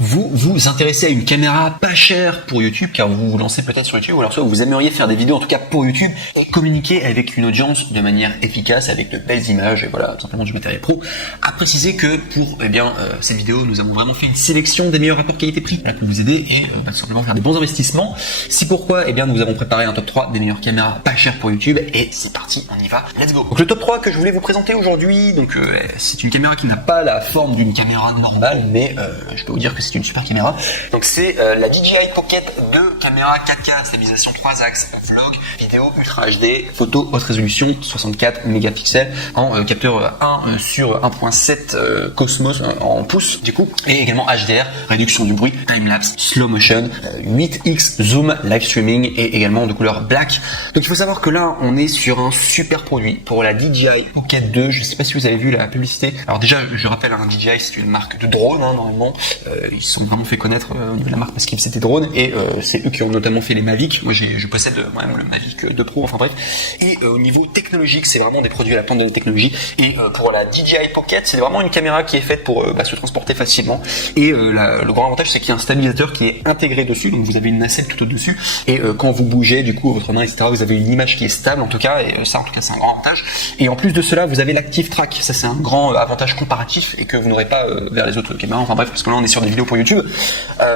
Vous vous intéressez à une caméra pas chère pour YouTube car vous vous lancez peut-être sur YouTube ou alors soit vous aimeriez faire des vidéos en tout cas pour YouTube et communiquer avec une audience de manière efficace avec de belles images et voilà tout simplement du matériel pro. À préciser que pour cette vidéo nous avons vraiment fait une sélection des meilleurs rapports qualité-prix pour vous aider et tout simplement faire des bons investissements. C'est pourquoi nous avons préparé un top 3 des meilleures caméras pas chères pour YouTube et c'est parti, on y va, let's go. Donc le top 3 que je voulais vous présenter aujourd'hui, c'est une caméra qui n'a pas la forme d'une caméra normale mais je peux vous dire que c'est une super caméra. Donc c'est la DJI Pocket 2, caméra 4K, stabilisation 3 axes, vlog, vidéo ultra HD, photo haute résolution 64 mégapixels en capteur 1 sur 1.7 Cosmos en pouces du coup, et également HDR, réduction du bruit, timelapse, slow motion, 8x zoom, live streaming et également de couleur black. Donc il faut savoir que là on est sur un super produit pour la DJI Pocket 2. Je sais pas si vous avez vu la publicité. Alors déjà je rappelle, DJI c'est une marque de drone normalement. Ils se sont vraiment fait connaître au niveau de la marque parce qu'ils faisaient des drones et c'est eux qui ont notamment fait les Mavic. Moi je possède moi-même le Mavic 2 Pro, enfin bref. Et au niveau technologique c'est vraiment des produits à la pointe de la technologie. Et pour la DJI Pocket c'est vraiment une caméra qui est faite pour se transporter facilement. Et le grand avantage c'est qu'il y a un stabilisateur qui est intégré dessus, donc vous avez une nacelle tout au-dessus et quand vous bougez du coup votre main etc, vous avez une image qui est stable en tout cas, et ça en tout cas c'est un grand avantage. Et en plus de cela vous avez l'Active Track, ça c'est un grand avantage comparatif et que vous n'aurez pas vers les autres caméras, enfin bref, parce que là on est sur des vidéos pour YouTube.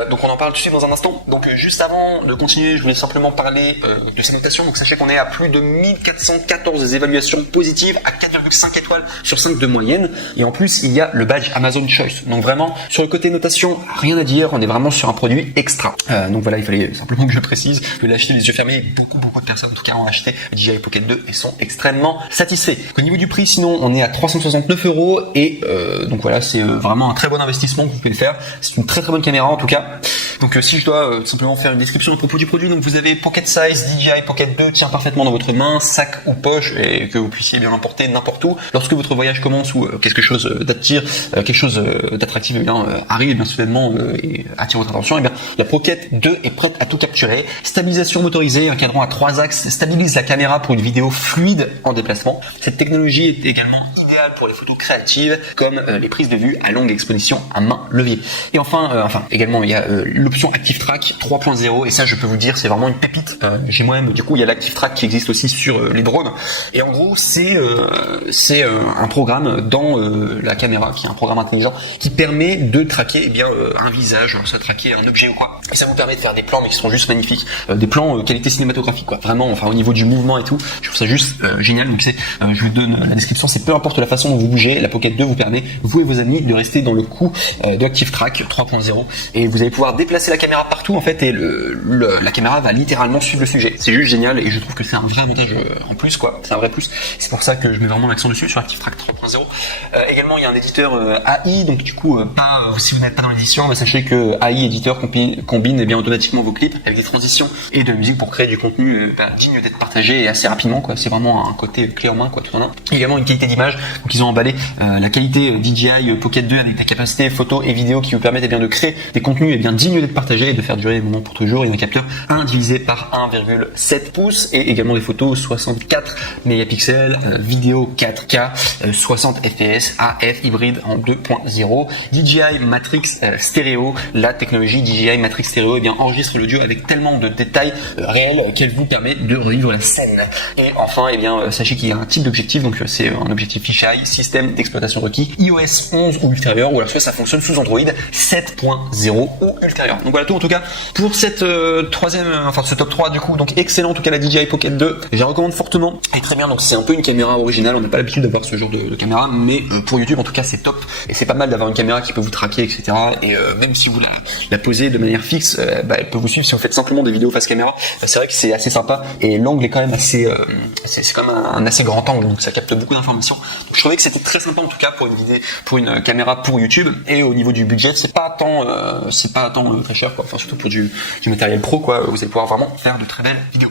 Donc on en parle tout de suite dans un instant. Donc juste avant de continuer, je voulais simplement parler de sa notation. Donc sachez qu'on est à plus de 1414 évaluations positives à 4,5 étoiles sur 5 de moyenne. Et en plus, il y a le badge Amazon Choice. Donc vraiment, sur le côté notation, rien à dire. On est vraiment sur un produit extra. Donc voilà, il fallait simplement que je précise. Je vais l'acheter les yeux fermés. Beaucoup de personnes, en tout cas, ont acheté DJI Pocket 2 et sont extrêmement satisfaits. Au niveau du prix, sinon, on est à 369 € et donc voilà, c'est vraiment un très bon investissement que vous pouvez faire. C'est une très bonne caméra en tout cas. Donc si je dois simplement faire une description à propos du produit, donc vous avez Pocket Size DJI Pocket 2, tient parfaitement dans votre main, sac ou poche, et que vous puissiez bien l'emporter n'importe où. Lorsque votre voyage commence ou quelque chose d'attire, quelque chose d'attractif arrive bien soudainement et attire votre attention, la Pocket 2 est prête à tout capturer. Stabilisation motorisée, un cadran à 3 axes stabilise la caméra pour une vidéo fluide en déplacement. Cette technologie est également idéale pour les photos créatives comme les prises de vue à longue exposition à main levée. Et enfin également il y a l'option Active Track 3.0 et ça je peux vous dire c'est vraiment une pépite. Chez moi-même du coup il y a l'Active Track qui existe aussi sur les drones et en gros c'est un programme dans la caméra qui est un programme intelligent qui permet de traquer un visage, soit traquer un objet ou quoi. Et ça vous permet de faire des plans mais qui sont juste magnifiques, des plans qualité cinématographique quoi. Vraiment au niveau du mouvement et tout, je trouve ça juste génial. Donc je vous donne la description, c'est peu importe la façon dont vous bougez, la Pocket 2 vous permet, vous et vos amis, de rester dans le coup de Active Track 3.0 et vous allez pouvoir déplacer la caméra partout en fait et la caméra va littéralement suivre le sujet. C'est juste génial et je trouve que c'est un vrai avantage en plus quoi, c'est un vrai plus. C'est pour ça que je mets vraiment l'accent dessus sur Active Track 3.0. Également il y a un éditeur AI, donc du coup si vous n'êtes pas dans l'édition, sachez que AI éditeur combine automatiquement vos clips avec des transitions et de la musique pour créer du contenu digne d'être partagé et assez rapidement quoi. C'est vraiment un côté clé en main quoi, tout en un. Également une qualité d'image, donc ils ont emballé la qualité DJI Pocket 2 avec des capacités photo et vidéo qui vous permettent de créer des contenus dignes d'être partagés et de faire durer les moments pour toujours, et un capteur 1 divisé par 1,7 pouces et également des photos 64 mégapixels, vidéo 4K, 60 fps, AF hybride en 2.0, DJI Matrix Stereo. La technologie DJI Matrix Stereo enregistre l'audio avec tellement de détails réels qu'elle vous permet de revivre la scène. Et enfin sachez qu'il y a un type d'objectif, donc c'est un objectif fisheye, système d'exploitation requis iOS 11 ou ultérieur, ou alors soit ça fonctionne sous Android 7.0 ou ultérieur. Donc voilà tout en tout cas pour cette ce top 3 du coup. Donc excellent en tout cas la DJI Pocket 2, je la recommande fortement et très bien. Donc c'est un peu une caméra originale, on n'a pas l'habitude d'avoir ce genre de caméra, mais pour YouTube en tout cas c'est top et c'est pas mal d'avoir une caméra qui peut vous traquer etc. Et même si vous la posez de manière fixe, elle peut vous suivre si vous faites simplement des vidéos face caméra. C'est vrai que c'est assez sympa et l'angle est quand même assez c'est quand même un assez grand angle, donc ça capte beaucoup d'informations. Donc je trouvais que c'était très sympa en tout cas pour une caméra pour YouTube. Et au niveau du budget c'est pas tant très cher quoi, surtout pour du matériel pro quoi. Vous allez pouvoir vraiment faire de très belles vidéos.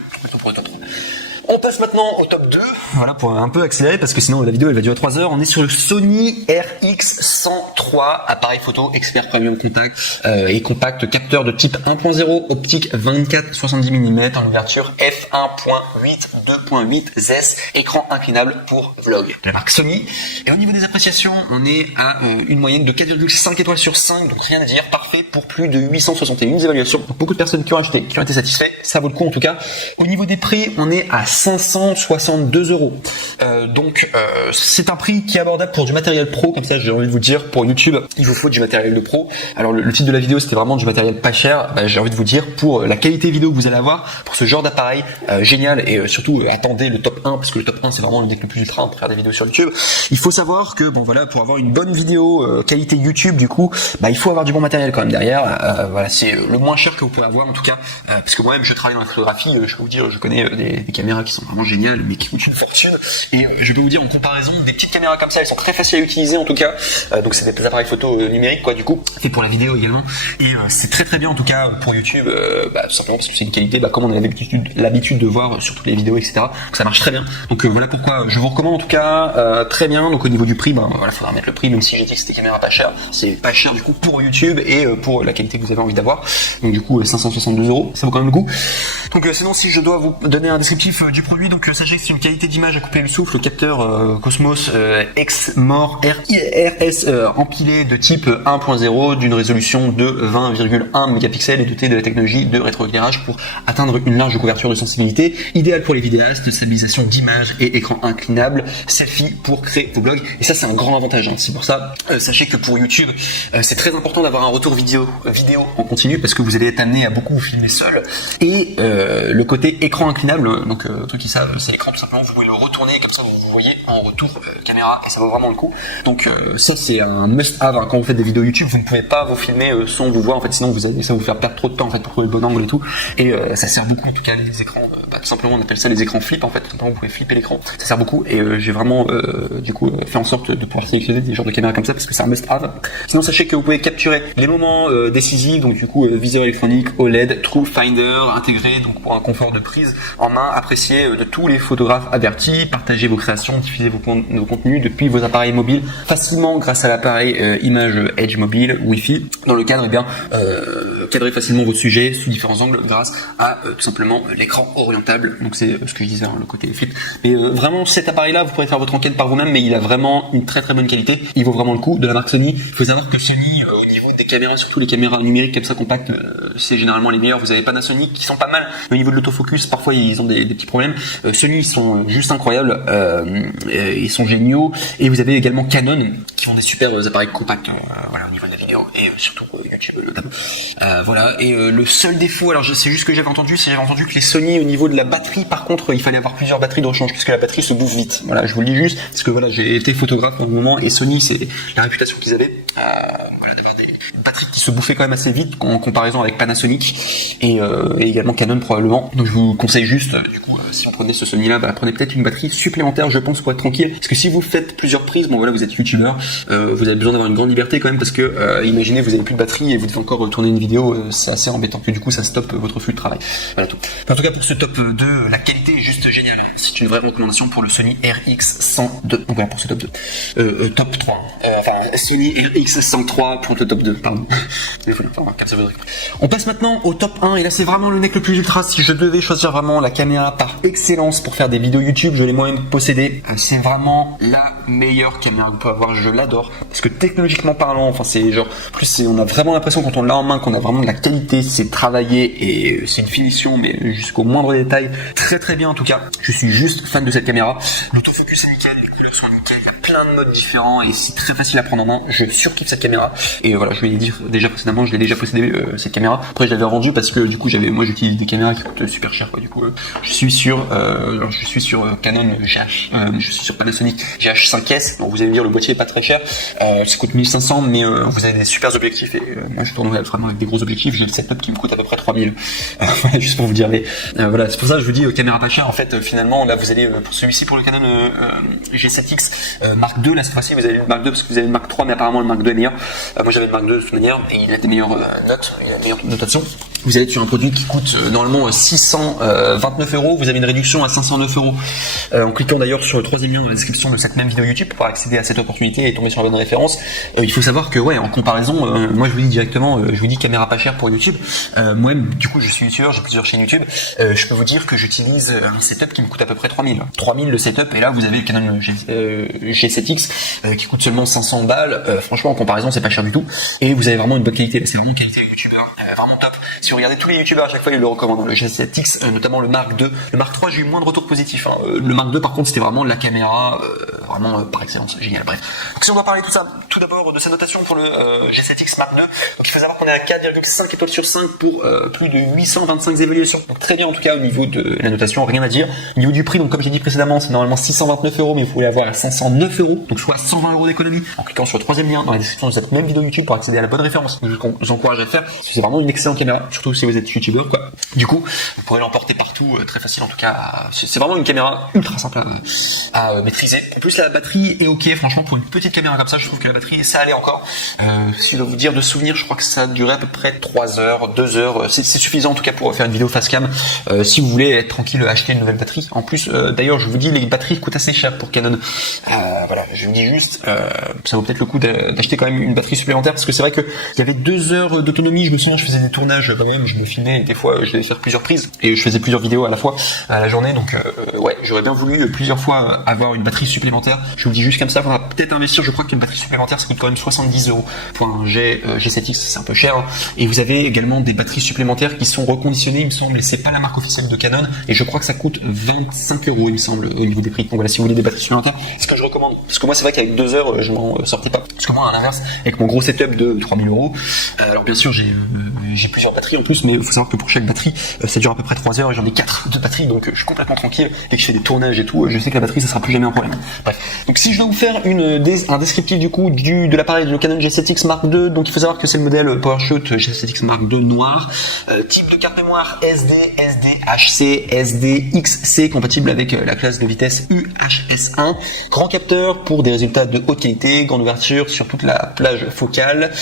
On passe maintenant au top 2, voilà, pour un peu accélérer parce que sinon la vidéo elle va durer 3 heures. On est sur le Sony RX103, appareil photo expert premium contact et compact, capteur de type 1.0, optique 24-70 mm en ouverture f1.8 2.8 ZES, écran inclinable pour vlog de la marque Sony. Et au niveau des appréciations, on est à une moyenne de 4,5 étoiles sur 5, donc rien à dire, parfait pour plus de 861 évaluations. Donc beaucoup de personnes qui ont acheté, qui ont été satisfaits, ça vaut le coup en tout cas. Au niveau des prix, on est à 562 €. Donc c'est un prix qui est abordable pour du matériel pro, comme ça j'ai envie de vous dire, pour YouTube, il vous faut du matériel de pro. Alors le titre de la vidéo c'était vraiment du matériel pas cher, j'ai envie de vous dire, pour la qualité vidéo que vous allez avoir, pour ce genre d'appareil génial, et surtout attendez le top 1, parce que le top 1 c'est vraiment le deck le plus ultra pour faire des vidéos sur YouTube. Il faut savoir que bon voilà, pour avoir une bonne vidéo qualité YouTube, du coup il faut avoir du bon matériel quand même derrière. Voilà, c'est le moins cher que vous pouvez avoir en tout cas, parce que moi-même je travaille dans la photographie, je peux vous dire, je connais des caméras qui sont vraiment géniales mais qui coûtent une fortune, et je peux vous dire en comparaison, des petites caméras comme ça elles sont très faciles à utiliser en tout cas, donc c'est des appareils photo numériques quoi, du coup, et pour la vidéo également, et c'est très très bien en tout cas pour YouTube, tout simplement parce que c'est une qualité comme on a l'habitude de voir sur toutes les vidéos, etc. Donc ça marche très bien, donc voilà pourquoi je vous recommande en tout cas très bien. Donc au niveau du prix, voilà, faudra mettre le prix, même si j'ai dit que c'était caméra pas cher, c'est pas cher du coup pour YouTube et pour la qualité que vous avez envie d'avoir, donc du coup 562 €, ça vaut quand même le coup. Donc sinon, si je dois vous donner un descriptif du produit, donc sachez que c'est une qualité d'image à couper le souffle, le capteur Cosmos Exmor RS empilé de type 1.0 d'une résolution de 20,1 mégapixels et doté de la technologie de rétroéclairage pour atteindre une large couverture de sensibilité, idéal pour les vidéastes, stabilisation d'image et écran inclinable, selfie pour créer vos blogs, et ça c'est un grand avantage, c'est pour ça, sachez que pour YouTube c'est très important d'avoir un retour vidéo en continu, parce que vous allez être amené à beaucoup vous filmer seul, et le côté écran inclinable, donc ceux qui savent, c'est l'écran tout simplement, vous pouvez le retourner comme ça vous voyez en retour caméra, et ça vaut vraiment le coup. Donc ça c'est un must-have, quand vous faites des vidéos YouTube, vous ne pouvez pas vous filmer sans vous voir, en fait, sinon ça va vous faire perdre trop de temps en fait pour trouver le bon angle et tout, et ça sert beaucoup en tout cas les écrans, tout simplement on appelle ça les écrans flip en fait, tout simplement vous pouvez flipper l'écran, ça sert beaucoup, et j'ai vraiment du coup fait en sorte de pouvoir sélectionner des genres de caméras comme ça parce que c'est un must-have. Sinon sachez que vous pouvez capturer les moments décisifs, donc du coup viseur électronique, OLED, True Finder intégré, donc pour un confort de prise en main apprécié de tous les photographes avertis. Partagez vos créations, diffusez vos contenus depuis vos appareils mobiles facilement grâce à l'appareil image Edge mobile Wi-Fi. Dans le cadre, cadrez facilement vos sujets sous différents angles grâce à tout simplement l'écran orientable. Donc c'est ce que je disais, le côté flip. Mais vraiment cet appareil-là, vous pourrez faire votre enquête par vous-même, mais il a vraiment une très très bonne qualité. Il vaut vraiment le coup, de la marque Sony. Il faut savoir que Sony, au niveau des caméras, surtout les caméras numériques comme ça compactes, c'est généralement les meilleurs. Vous avez Panasonic qui sont pas mal, mais au niveau de l'autofocus parfois ils ont des petits problèmes. Sony, ils sont juste incroyables, ils sont géniaux, et vous avez également Canon qui font des super appareils compacts, voilà, au niveau de la vidéo, et surtout YouTube notamment. Voilà, et le seul défaut, alors c'est juste que j'avais entendu que les Sony au niveau de la batterie, par contre il fallait avoir plusieurs batteries de rechange puisque la batterie se bouffe vite. Voilà, je vous le dis juste parce que voilà, j'ai été photographe à un moment, et Sony, c'est la réputation qu'ils avaient, voilà, d'avoir des batteries qui se bouffaient quand même assez vite en comparaison avec Panasonic et également Canon probablement. Donc je vous conseille juste, du coup, si vous prenez ce Sony là, prenez peut-être une batterie supplémentaire, je pense, pour être tranquille, parce que si vous faites plusieurs prises, bon voilà, vous êtes youtubeur, vous avez besoin d'avoir une grande liberté quand même, parce que imaginez vous avez plus de batterie et vous devez encore tourner une vidéo, c'est assez embêtant, que du coup ça stoppe votre flux de travail. Voilà tout. En tout cas pour ce top 2, la qualité est juste géniale, c'est une vraie recommandation pour le Sony RX102. Donc voilà pour ce top 2. Top 3, Sony RX103 pour le top 2, pardon. On passe maintenant au top 1, et là c'est vraiment le mec le plus ultra. Si je devais choisir vraiment la caméra par excellence pour faire des vidéos YouTube, je l'ai moi-même possédée, c'est vraiment la meilleure caméra qu'on peut avoir, je l'adore, parce que technologiquement parlant, c'est genre, plus on a vraiment l'impression quand on l'a en main qu'on a vraiment de la qualité, c'est travaillé et c'est une finition mais jusqu'au moindre détail, très très bien en tout cas. Je suis juste fan de cette caméra, l'autofocus est nickel, les couleurs sont nickel, il y a plein de modes différents et c'est très facile à prendre en main, je surkiffe cette caméra, et voilà, je vais dire déjà précédemment, je l'ai déjà possédé cette caméra. Après je l'avais vendue parce que du coup moi j'utilise des caméras qui coûtent super cher quoi. Du coup je suis sur Canon GH, je suis sur Panasonic GH5S. Donc vous allez me dire le boîtier est pas très cher, ça coûte 1500, mais vous avez des super objectifs, et moi je tourne vraiment avec des gros objectifs. J'ai le setup qui me coûte à peu près 3000, juste pour vous dire. Mais voilà, c'est pour ça que je vous dis caméra pas chère. En fait finalement là vous allez pour celui-ci, pour le Canon G7X Mark II, là cette fois-ci vous avez une Mark II parce que vous avez une Mark III, mais apparemment le Mark II est meilleur. Moi j'avais une Mark II de toute manière et il a des meilleures notes, il a une meilleure notation. vous allez être sur un produit qui coûte normalement 629 €, vous avez une réduction à 509 € en cliquant d'ailleurs sur le troisième lien dans la description de cette même vidéo YouTube pour pouvoir accéder à cette opportunité et tomber sur la bonne référence. Il faut savoir que ouais, en comparaison, moi je vous dis directement, je vous dis caméra pas chère pour YouTube. Moi-même, du coup, je suis youtubeur, j'ai plusieurs chaînes YouTube. Je peux vous dire que j'utilise un setup qui me coûte à peu près 3000. 3000 le setup, et là vous avez le Canon G7X qui coûte seulement 500 balles. Franchement, en comparaison, c'est pas cher du tout. Et vous avez vraiment une bonne qualité. C'est vraiment une qualité youtubeur, vraiment top. Si vous regardez tous les youtubeurs, à chaque fois ils le recommandent. Le G7X, notamment le Mark II. Le Mark III, j'ai eu moins de retours positifs. Le Mark II, par contre, c'était vraiment la caméra, vraiment par excellence, génial. Bref. Donc si on doit parler de tout ça, tout d'abord de sa notation pour le G7X Mark II. Donc il faut savoir qu'on est à 4,5 étoiles sur 5 pour plus de 825 évaluations. Donc très bien en tout cas au niveau de la notation, rien à dire. Au niveau du prix, donc comme j'ai dit précédemment, c'est normalement 629 €, mais vous pouvez l'avoir à 509 €, donc soit 120 € d'économie en cliquant sur le troisième lien dans la description de cette même vidéo YouTube pour accéder à la bonne référence. Je vous encourage à le faire, parce que c'est vraiment une excellente caméra, surtout si vous êtes youtubeur quoi. Du coup, vous pourrez l'emporter partout, très facile en tout cas. C'est vraiment une caméra ultra simple à maîtriser. En plus la batterie est ok, franchement pour une petite caméra comme ça, je trouve que la batterie ça allait encore. Si je dois vous dire de souvenir, je crois que ça a duré à peu près 3 heures, 2 heures, c'est suffisant en tout cas pour faire une vidéo face cam. Si vous voulez être tranquille, acheter une nouvelle batterie. En plus, d'ailleurs, je vous dis, les batteries coûtent assez cher pour Canon. Voilà, je vous dis juste, ça vaut peut-être le coup d'acheter quand même une batterie supplémentaire, parce que c'est vrai que il y avait 2 heures d'autonomie. Je me souviens, je faisais des tournages quand même, je me filmais, et des fois, je devais faire plusieurs prises, et je faisais plusieurs vidéos à la fois à la journée. Donc, ouais, j'aurais bien voulu plusieurs fois avoir une batterie supplémentaire. Je vous dis juste comme ça, on va peut-être investir. Je crois qu'une batterie supplémentaire, ça coûte quand même 70 € pour un G7X, c'est un peu cher. Et vous avez également des batteries supplémentaires qui sont reconditionnées, il me semble, et c'est pas la marque officielle de Canon, et je crois que ça coûte 25 €, il me semble, au niveau des prix. Donc voilà, si vous voulez des batteries supplémentaires, c'est ce que je recommande. Parce que moi, c'est vrai qu'avec 2 heures, je m'en sortais pas. Parce que moi, à l'inverse, avec mon gros setup de 3000 €, alors bien sûr, j'ai plusieurs batteries en plus, mais il faut savoir que pour chaque batterie, ça dure à peu près 3 heures, et j'en ai 4 de batteries, donc je suis complètement tranquille. Dès que je fais des tournages et tout, je sais que la batterie, ça sera plus jamais un problème. Bref. Donc si je dois vous faire un descriptif du coup de l'appareil de Canon G7X Mark II, donc il faut savoir que c'est le modèle PowerShot G7X Mark II noir, type de carte mémoire SD, SDHC, SDXC, compatible avec la classe de vitesse UHS1, grand capteur pour des résultats de haute qualité, grande ouverture sur toute la plage focale,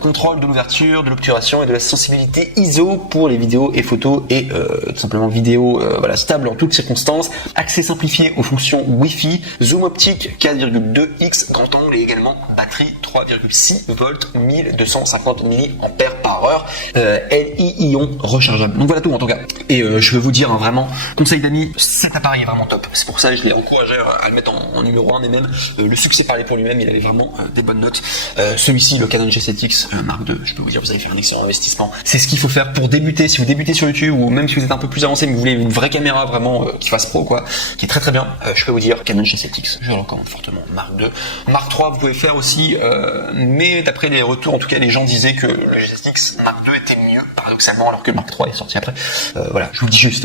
contrôle de l'ouverture, de l'obturation et de la sensibilité ISO pour les vidéos et photos, et tout simplement vidéo voilà, stable en toutes circonstances, accès simplifié aux fonctions Wi-Fi, zoom optique 4,2x, grand angle, et également batterie 3,6 volts 1250 mAh, Li-ion rechargeable. Donc voilà tout en tout cas. Et je veux vous dire vraiment, conseil d'amis, cet appareil est vraiment top. C'est pour ça que je l'ai encouragé à le mettre en numéro 1, mais même le succès parlait pour lui-même, il avait vraiment des bonnes notes. Celui-ci, le Canon G7X Mark II, je peux vous dire, vous avez fait un excellent investissement. C'est ce qu'il faut faire pour débuter. Si vous débutez sur YouTube, ou même si vous êtes un peu plus avancé mais vous voulez une vraie caméra vraiment qui fasse pro quoi, qui est très très bien, je peux vous dire Canon G7X, je le recommande fortement. Mark II, Mark III vous pouvez faire aussi, mais d'après les retours en tout cas, les gens disaient que le G7X Mark II était mieux paradoxalement, alors que le Mark III est sorti après. Voilà, je vous dis juste